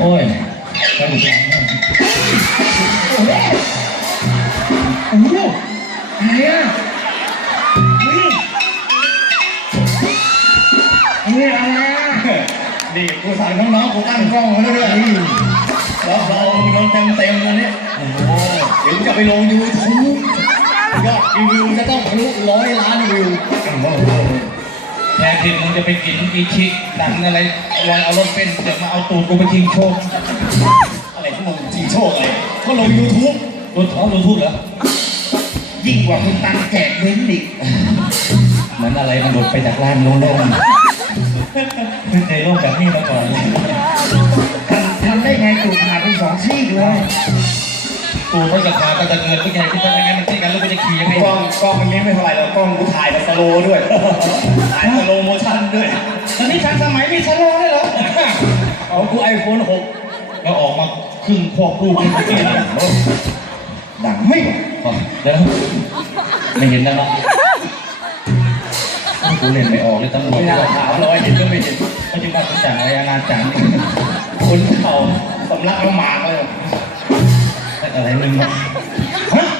โอ้ยท่านผู้ชมโอ้โหอะไรอะเฮ้ยเฮ้ยอะไรอะนี่กูสั่งน้องๆกูตั้งกล้องไว้แล้วด้วยรับรองมึงโดนเต็มๆเลยเนี่ยโอ้โหเดี๋ยวจะไปลงยูทูบยอดวิวจะต้องทะลุร้อยล้านวิว แทนที่มึงจะไปกินอีชิหนังอะไรวันเอารถเป็นเดี๋ยวมาเอาตูดกูไปชิงโชคอะไรที่มึงชิงโชคอะไรก็ลงยูทูบลงท้องยูทูบเหรอยิ่งกว่าคุณตังแจกเบนซ์อีกเหมือนอะไรมันหลุดไปจากร้านโล่งๆไม่เคยโล่งแบบนี้มาก่อนทำทำได้ไงตูดขาดเป็นสองซีกเลย ตูดมันจะขาดก็จะเงินไม่ใช่ที่ถ้าไม่งั้นมันที่กันแล้วมันจะขี่ยังไงกล้องกล้องมันเลี้ยงไม่เท่าไหร่หรอกกล้องกูถ่ายแบบสโลว์ด้วยถ่ายสโลว์โมชั่นด้วยตอนนี้ทันสมัยมีชะลอได้เหรอเอากูไอโฟนหกแล้วออกมาครึ่งควบคู่กันเมื่อกี้เนี่ยดังไม่หมดอ๋อเดี๋ยวไม่เห็นแล้วเนาะกูเล่นไม่ออกเลยตำรวจไม่น่าถามร้อยเห็นก็ไม่เห็นปัจจุบันจังอะไรงานจังคนเข่าสำลักน้ำหมากเลยอะไรมึง วะฮะ